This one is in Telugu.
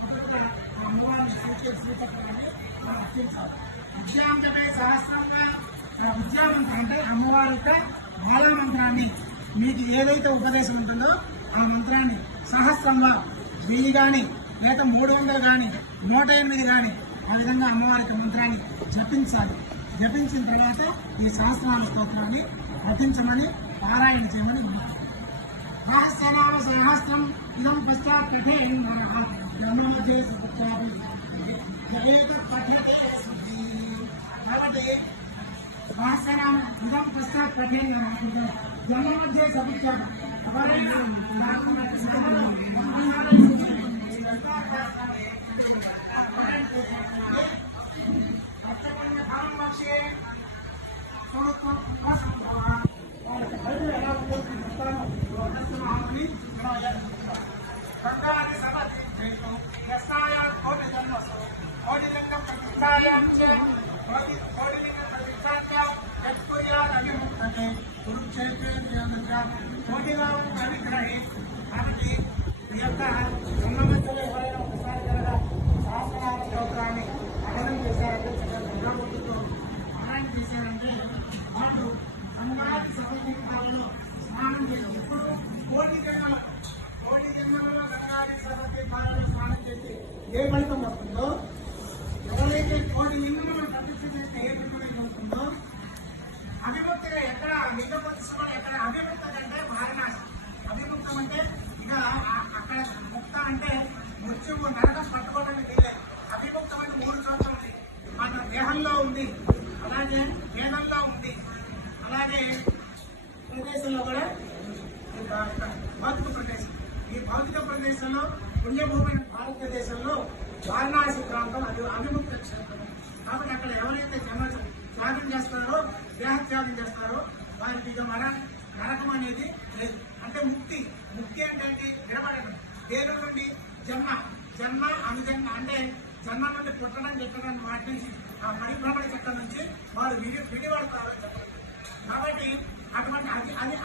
మొదటగా అమ్మవారిని శ్రీచక్రాన్ని మనం అర్చించాలి. విద్యాంజమే సహస్రంగా విద్యామంత్రం అంటే అమ్మవారి యొక్క బాలమంత్రాన్ని మీకు ఏదైతే ఉపదేశం ఉంటుందో ఆ మంత్రాన్ని సహస్రంగా 1000 కానీ లేక 300 కానీ 108 కానీ ఆ విధంగా అమ్మవారికి మంత్రాన్ని జపించాలి. జపించిన తర్వాత ఈ సహస్రనామ స్తోత్రాన్ని పఠించమని పారాయణ చేయమని రహస్యనామ సహస్రం ఇదం పశ్చాత్ పఠే మధ్య కాబట్టి రహస్యనామ ఇదం పశ్చాత్ పఠే జన్మ మధ్య సముద్రం కాబట్టి ఈ యొక్క ఉన్నమధ్యలో ఎవరైనా ఒకసారి కనుక సహస్రనామ స్తోత్రాన్ని పఠనం చేశారంటే చక్కగా పారాయణ చేశారంటే వాళ్ళు సంగాది సర్వతీర్థాలలో స్నానం చేసి ఎప్పుడు కోటి జన్మలలో గంగాది సర్వతీర్థాలలో స్నానం చేసి ఏ ఫలితం వస్తుందో, ఎవరైతే కోటి లింగములను ప్రతిష్ఠ చేస్తే ఏ ఫలితం వస్తుందో అవిముక్తిగా ఎక్కడ లింగపతిష్టం ఎక్కడ అవిముక్త అంటే వారణాసి. అవిముక్తం అంటే ఇక అక్కడ ముక్త అంటే మృత్యువు నరకం పట్టుకోవడానికి వీలేదు. అవిముక్తం అంటే 3 చోట్ల ఉంది. మన దేహంలో ఉంది, అలాగే వేదంలో ఉంది, అలాగే ప్రదేశంలో కూడా భౌతిక ప్రదేశం. ఈ భౌతిక ప్రదేశంలో పుణ్యభూమి భారతదేశంలో వారణాసి ప్రాంతం అది అవిముక్త క్షేత్రం. కాబట్టి అక్కడ ఎవరైతే త్యాగం చేస్తారో, దేహత్యాగం చేస్తారో వారికి ఇక నరకం అనేది లేదు. అంటే ముక్తి అంటే విడబడడం. దేని నుండి జన్మ అనుజన్మ అంటే జన్మ నుండి పుట్టడం చెట్టడం వాటి నుంచి ఆ పరిభ్రమణ చట్టం నుంచి వారు విడిపడతారు. కాబట్టి అటువంటి అది